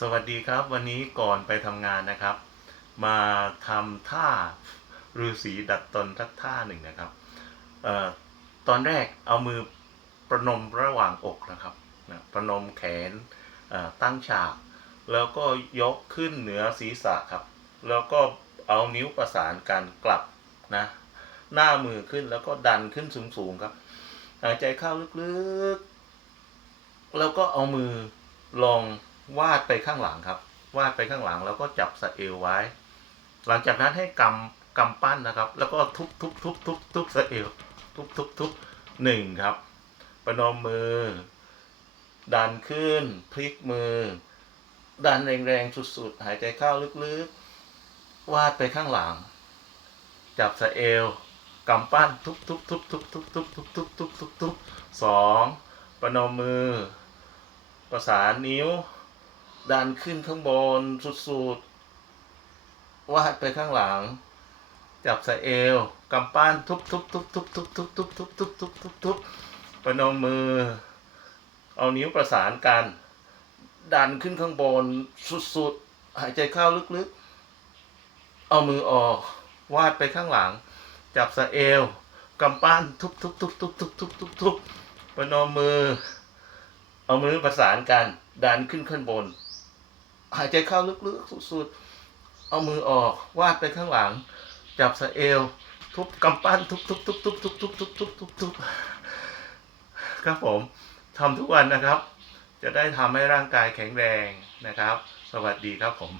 สวัสดีครับวันนี้ก่อนไปทำงานนะครับ มาทำท่าฤาษีดัดตนทักท่าหนึ่งนะครับออตอนแรกเอามือประนมระหว่างอกนะครับนะประนมแขนตั้งฉาก แล้วก็ยกขึ้นเหนือศีรษะครับ แล้วก็เอานิ้วประสานกันกลับนะหน้ามือขึ้นแล้วก็ดันขึ้นสูงๆครับหายใจเข้าลึกๆ แล้วก็เอามือลอง วาดไปข้างหลังครับ วาดไปข้างหลังแล้วก็จับสะเอวไว้ หลังจากนั้นให้กำกำปั้นนะครับ แล้วก็ทุบทุบทุบทุบทุบสะเอว ทุบทุบทุบหนึ่งครับ ประนมมือ ดันขึ้น พลิกมือ ดันแรงๆสุดๆ หายใจเข้าลึกๆ วาดไปข้างหลัง จับสะเอวกำปั้นทุบทุบทุบทุบทุบทุบทุบทุบทุบทุบทุบสองประนมมือ ประสานนิ้ว ดันขึ้นข้างบนสุดๆวาดไปข้างหลัง จับสะเอวกำปั้นทุบทุบทุบทุบทุบทุบทุบทุบทุบทุบทุบทุบประนมมือ เอานิ้วประสานกัน ดันขึ้นข้างบนสุดๆ หายใจเข้าลึกๆ เอามือออก วาดไปข้างหลัง จับสะเอวกำปั้นทุบทุบทุบทุบทุบทุบทุบทุบประนมมือ เอามือประสานกัน ดันขึ้นข้างบน หายใจเข้าลึกๆ สุดๆ เอามือออกวาดไปข้างหลัง จับสะเอว ทุบกำปั้นทุบทุบทุบทุบทุบทุบทุบทุบทุบทุบครับผมทำทุกวันนะครับ จะได้ทำให้ร่างกายแข็งแรงนะครับ สวัสดีครับผม